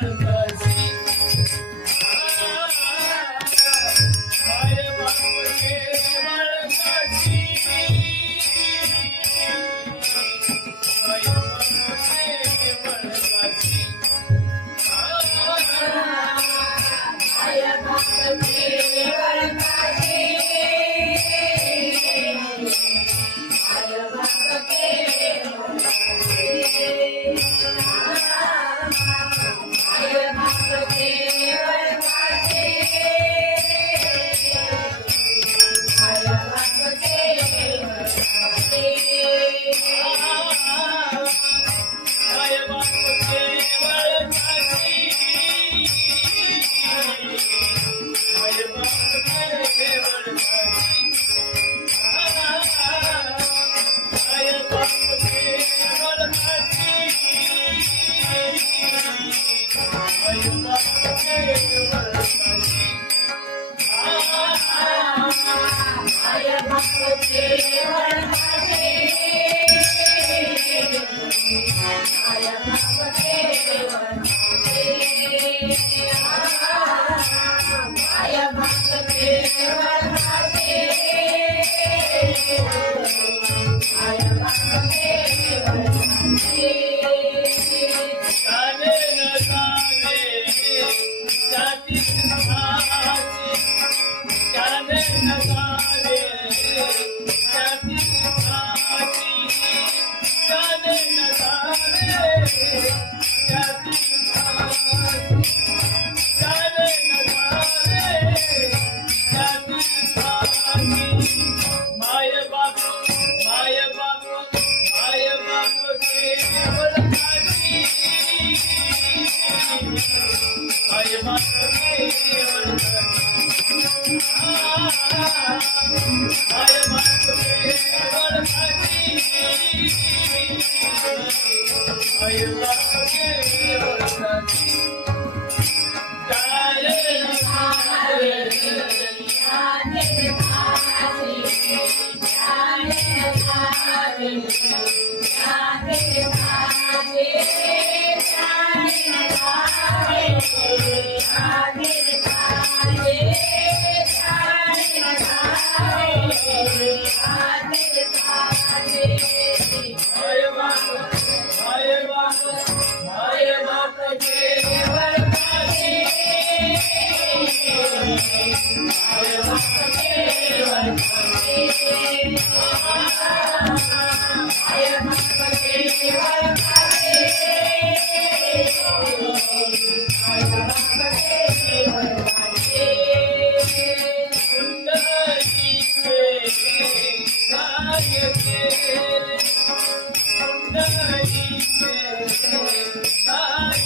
Well, Thank you.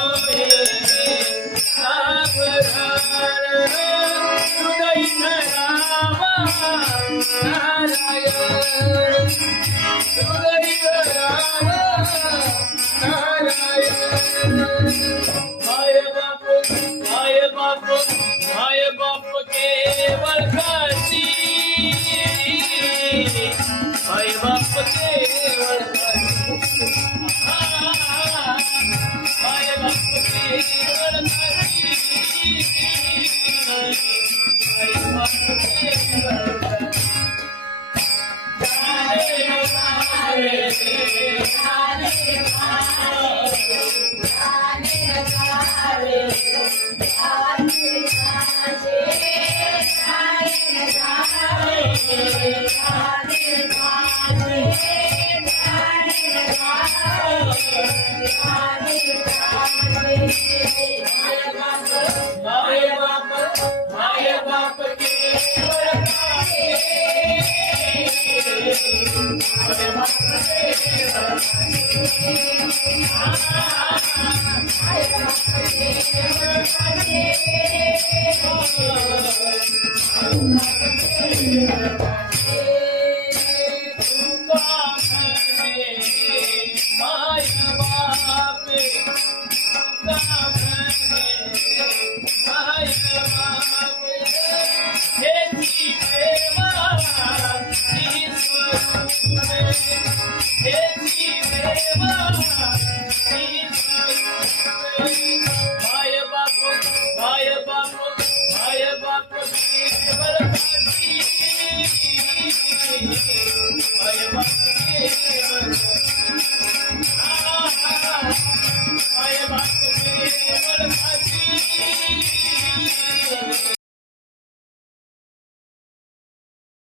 哎。Thank you.